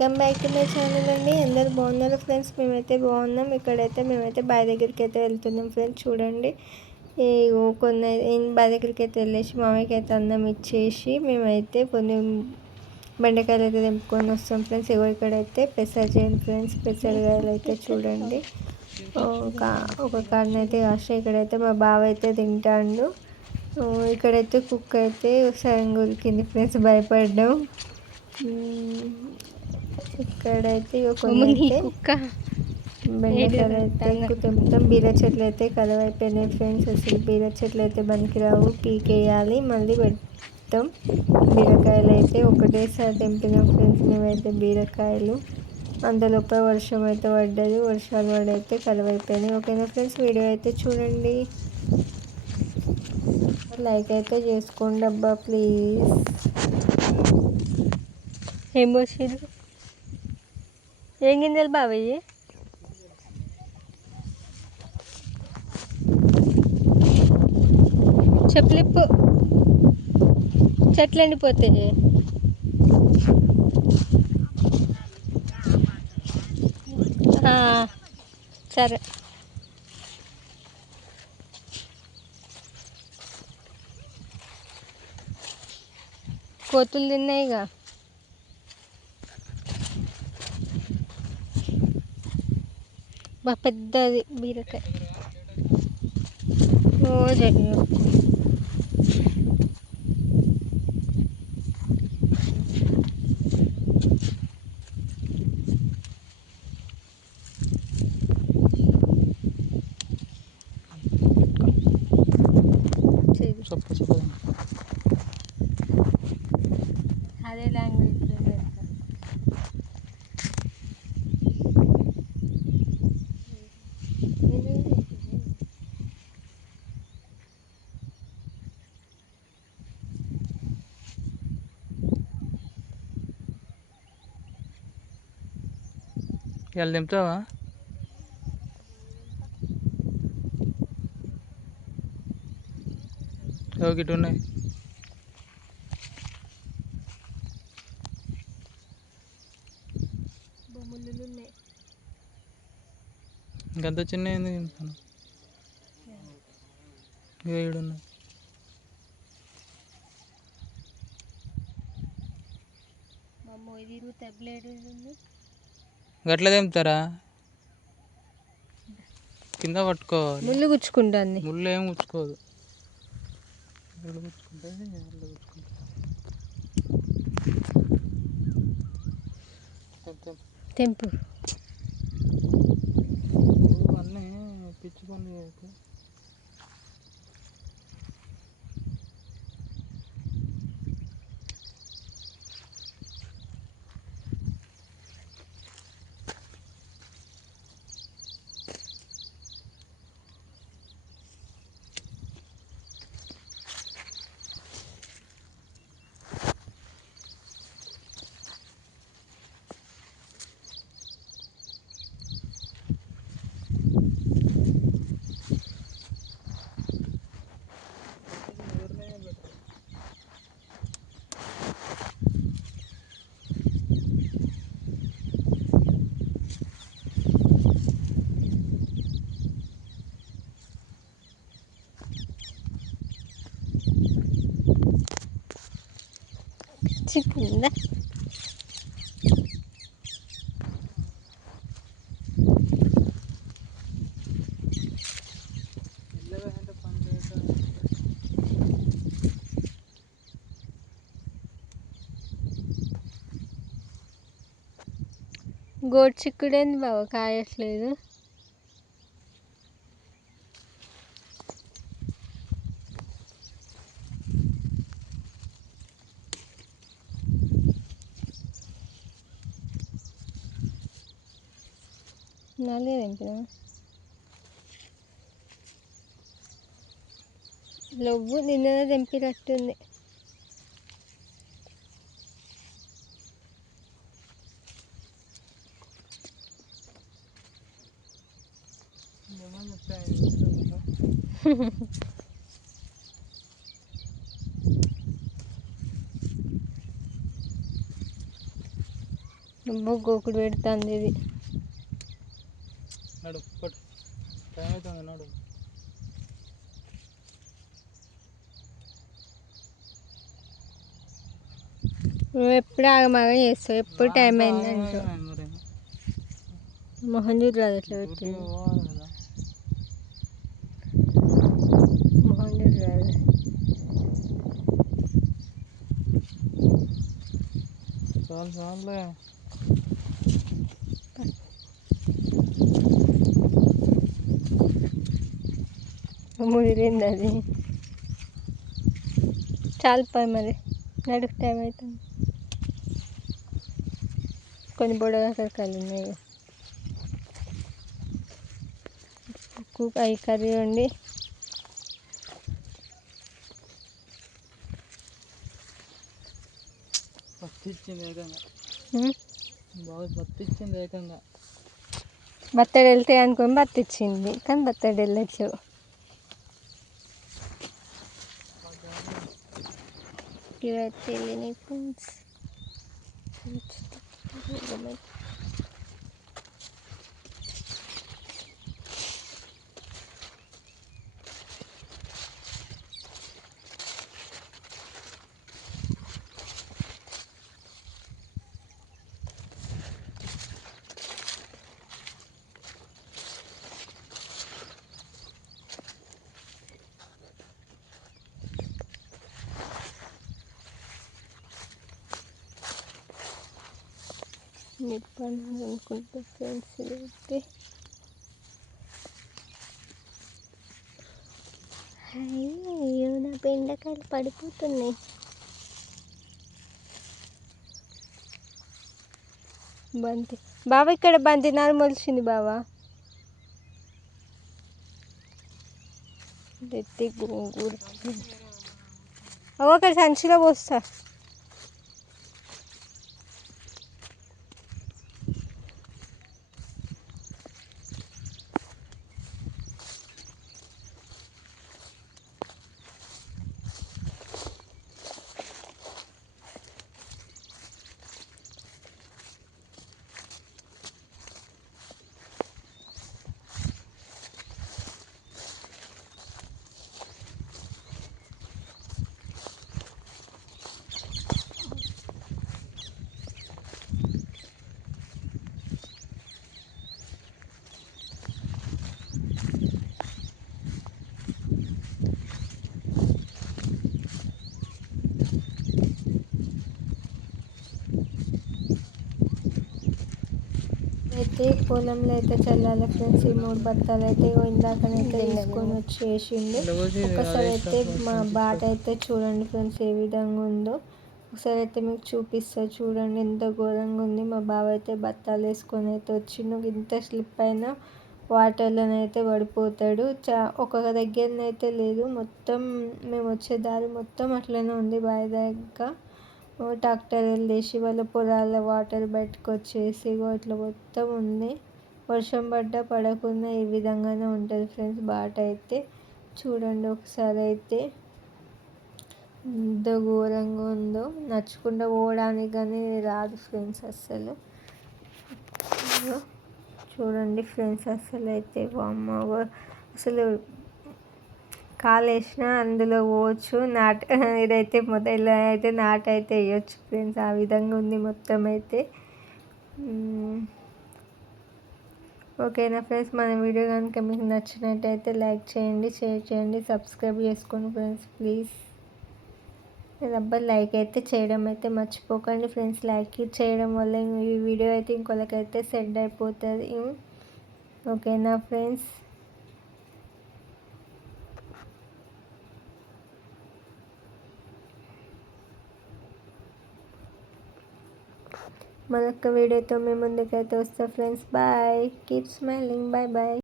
Welcome back to my channel అండి. అందరు బాగున్నారు ఫ్రెండ్స్? మేమైతే బాగున్నాం. ఇక్కడైతే మేమైతే బావి దగ్గరికి అయితే వెళ్తున్నాం ఫ్రెండ్స్. చూడండి, కొన్ని బావి దగ్గరికి అయితే వెళ్ళేసి మామయ్యకి అయితే అన్నం ఇచ్చేసి మేమైతే కొన్ని బెండకాయలు అయితే తెంపుకొని వస్తాం ఫ్రెండ్స్. ఇక్కడైతే పెసర చేయండి ఫ్రెండ్స్. పెసరకాయలు అయితే చూడండి ఒక కాడన అయితే కాస్ట్. ఇక్కడైతే మా బావ అయితే తింటాడు. ఇక్కడైతే కుక్క అయితే సడన్గా ఉరికింది ఫ్రెండ్స్, భయపడ్డాం. ఇక్కడైతే కుక్క బెండకాయలు అయితే ఎక్కువ తెంపుతాం. బీర చెట్లు అయితే కలవైపోయినాయి ఫ్రెండ్స్. అసలు బీర చెట్లు అయితే పనికిరావు, పీకేయాలి మళ్ళీ పెడతాం. బీరకాయలు అయితే ఒకటేసారి తెంపినాం ఫ్రెండ్స్ మేమైతే బీరకాయలు. అంతలోపే వర్షం అయితే పడ్డది. వర్షాలు పడైతే కలవైపోయినాయి. ఓకేనా ఫ్రెండ్స్, వీడియో అయితే చూడండి, లైక్ అయితే చేసుకోండి అబ్బా ప్లీజ్. ఏం పోసిరు? ఏం గింజలు బావయ్యి? చెప్పులిప్పు, చెట్లు ఎండిపోతాయి. సరే, కోతులు తిన్నాయిగా. బా పెద్దది బీరకాయ. ఓ జరిగి అదే లాంగ్వేజ్. ఇవాళ దింపుతావా? ఒకటి ఉన్నాయి. బొమ్మలు ఉన్నాయి. ఇంకంత చిన్న ఎందుకు దింపుతాను? ఏడున్నాయి. గట్ల దింపుతారా? కింద పట్టుకోవాలి. ముళ్ళు గుచ్చుకుంటుంది. ముళ్ళు ఏం గుచ్చుకోదు. ముళ్ళు గుచ్చుకుంటుంది, ముళ్ళు గుచ్చుకుంటుంది. తెంపు. అన్నీ పిచ్చి పనులు చేయకు. చిక్కిందా? గోడు చిక్కుడేంది బావ కాయట్లేదు? నాలుగే తెంపినా లవ్వు నిన్ననే తెంపినట్టుంది. గోకుడు పెడుతుంది ఇది. నడు పట్టు, టైం అవుతుంది నడు. నువ్వు ఎప్పుడు ఆగమాగం చేస్తావు, ఎప్పుడు టైం అయిందంటావు. మొహం చూడరాదు అట్లా పెట్టి, మొహం చూడరాదు. చాలు చాలులే. ముడిరింది అది. చాలు పోయి మరి నడు, టైం అవుతుంది. కొన్ని బొడగకాయలు ఉన్నాయి, అవి కర్రీ వండి బత్తి ఇచ్చింది ఏకంగా, బాగా బత్తి ఇచ్చింది ఏకంగా. బత్తడి వెళ్తే అనుకొని బత్తి ఇచ్చింది, కానీ బత్తడి వెళ్ళచ్చు. ఇవైతే వెళ్ళినాయి ఫ్రెండ్స్. నిప్పని అనుకుంటా ఫ్రెండ్స్. ఇదైతే అయ్యో నా బెండకాయలు పడిపోతున్నాయి. బంతి బాబా, ఇక్కడ బంతి నారు మొలిచింది బావా. ఎత్తి గోంగూర ఒకటి సంచిలో పోస్తా. అయితే పొలంలో అయితే చల్లాలి ఫ్రెండ్స్. ఈ 3 బత్తాలు అయితే ఇందాకనైతే తీసుకొని వచ్చేసిండు. ఒకసారి అయితే మా బాట అయితే చూడండి ఫ్రెండ్స్ ఏ విధంగా ఉందో. ఒకసారి అయితే మీకు చూపిస్తా చూడండి, ఎంత ఘోరంగా ఉంది. మా బావ అయితే బత్తాలు వేసుకొని అయితే వచ్చిండు. ఇంత స్లిప్ అయినా వాటర్లోనైతే పడిపోతాడు. ఒక దగ్గరనైతే లేదు, మొత్తం మేము వచ్చే దారి మొత్తం అట్లనే ఉంది. బావి దగ్గర ట్రాక్టర్ వెళ్ళేసి వాళ్ళ పొలాల వాటర్ బయటకు వచ్చేసి ఇట్లా మొత్తం ఉంది. వర్షం పడ్డా పడకుండా ఈ విధంగానే ఉంటుంది ఫ్రెండ్స్ బాట అయితే. చూడండి ఒకసారి అయితే ఎంత ఘోరంగా ఉందో. నడుచుకుంటూ పోవడానికి కానీ రాదు ఫ్రెండ్స్ అస్సలు. చూడండి ఫ్రెండ్స్ అసలు అయితే అసలు కాలు వేసినా అందులో పోవచ్చు. ఇదైతే మొదలు అయితే నాటు అయితే వేయచ్చు ఫ్రెండ్స్. ఆ విధంగా ఉంది మొత్తం అయితే. ఓకేనా ఫ్రెండ్స్, మన వీడియో కనుక మీకు నచ్చినట్టయితే లైక్ చేయండి, షేర్ చేయండి, సబ్స్క్రైబ్ చేసుకోండి ఫ్రెండ్స్ ప్లీజ్. రబ్బర్ లైక్ అయితే చేయడం అయితే మర్చిపోకండి ఫ్రెండ్స్. లైక్ చేయడం వల్ల ఈ వీడియో అయితే ఇంకొకరికైతే సెండ్ అయిపోతుంది. ఓకేనా ఫ్రెండ్స్. మరొక వీడియోతో మీ ముందుకైతే వస్తా friends. Bye, keep smiling, bye bye.